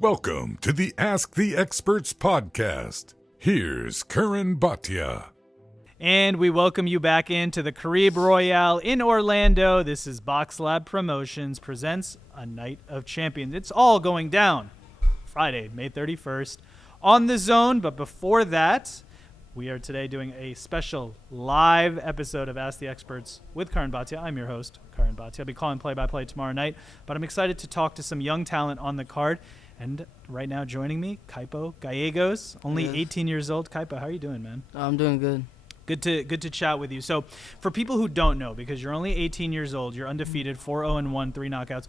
Welcome to the Ask the Experts podcast. Here's Curran Bhatia. And we welcome you back into the Kaipo Royale in Orlando. This is Box Lab Promotions presents a Night of Champions. It's all going down Friday, May 31st on the Zone. But before that, we are today doing a special live episode of Ask the Experts with Curran Bhatia. I'm your host, Curran Bhatia. I'll be calling play-by-play tomorrow night, but I'm excited to talk to some young talent on the card. And right now joining me, Kaipo Gallegos, only 18 years old. Kaipo, how are you doing, man? I'm doing good. Good to chat with you. So for people who don't know, because you're only 18 years old, you're undefeated, 4-0-1, 3 knockouts.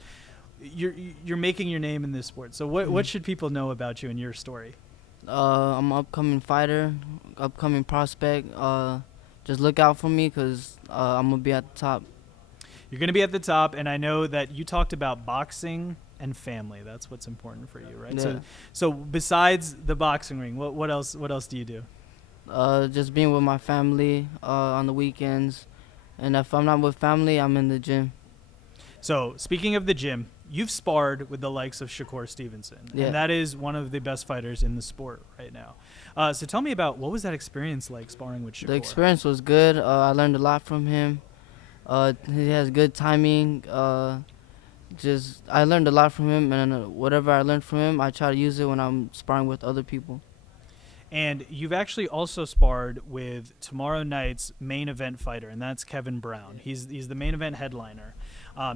You're making your name in this sport. So what should people know about you and your story? I'm an upcoming fighter, upcoming prospect. Just look out for me because I'm going to be at the top. You're going to be at the top, and I know that you talked about boxing and family. That's what's important for you, right? Yeah. So besides the boxing ring, what else do you do? Just being with my family on the weekends. And if I'm not with family, I'm in the gym. So speaking of the gym, you've sparred with the likes of Shakur Stevenson, and that is one of the best fighters in the sport right now. So tell me about what was that experience like sparring with Shakur? The experience was good. I learned a lot from him. He has good timing. I learned a lot from him, and whatever I learned from him, I try to use it when I'm sparring with other people. And you've actually also sparred with tomorrow night's main event fighter, and that's Kevin Brown. He's the main event headliner.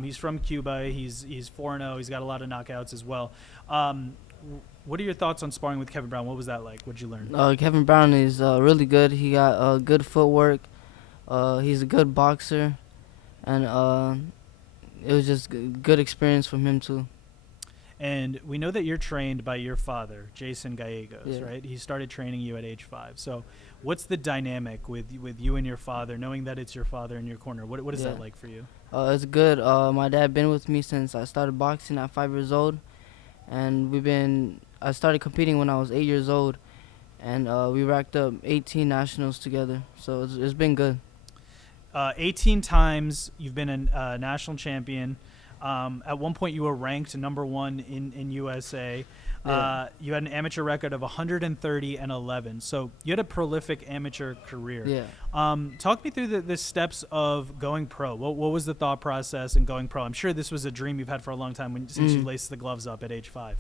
He's from Cuba. He's 4-0. He's got a lot of knockouts as well. What are your thoughts on sparring with Kevin Brown? What was that like? What did you learn? Kevin Brown is really good. He got good footwork. He's a good boxer, and it was just good experience from him too. And we know that you're trained by your father, Jason Gallegos, right? He started training you at age 5. So what's the dynamic with you and your father, knowing that it's your father in your corner? What is that like for you? It's good. My dad been with me since I started boxing at 5 years old. And I started competing when I was 8 years old. And we racked up 18 nationals together. So it's been good. 18 times you've been a national champion. At one point, you were ranked number 1 in USA. You had an amateur record of 130-11. So you had a prolific amateur career. Yeah. Talk me through the steps of going pro. What was the thought process in going pro? I'm sure this was a dream you've had for a long time since you laced the gloves up at age 5.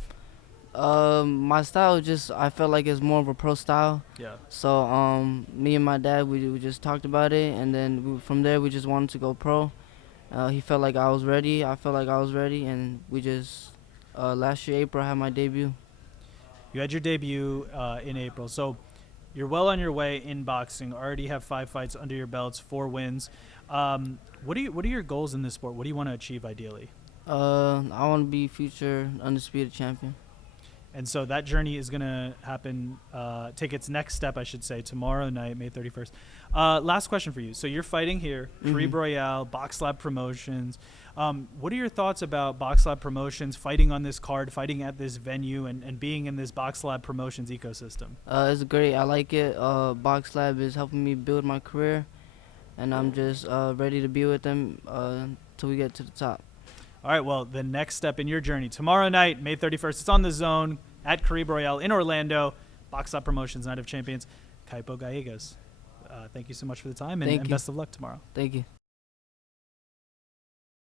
My style I felt like it's more of a pro style. Yeah. So me and my dad, we just talked about it, and then from there we just wanted to go pro. He felt like I was ready. I felt like I was ready, and we just last year April I had my debut. You had your debut in April, so you're well on your way in boxing. Already have 5 fights under your belts, 4 wins. What are your goals in this sport? What do you want to achieve ideally? I want to be future undisputed champion. And so that journey is going to happen, take its next step, I should say, tomorrow night, May 31st. Last question for you. So you're fighting here, Kaipo Royale, Box Lab Promotions. What are your thoughts about Box Lab Promotions, fighting on this card, fighting at this venue, and being in this Box Lab Promotions ecosystem? It's great. I like it. Box Lab is helping me build my career, and I'm just ready to be with them till we get to the top. All right, well, the next step in your journey, tomorrow night, May 31st, it's on the Zone at Kaipo Royale in Orlando, Box Lab Promotions, Night of Champions, Kaipo Gallegos. Thank you so much for the time, and best of luck tomorrow. Thank you.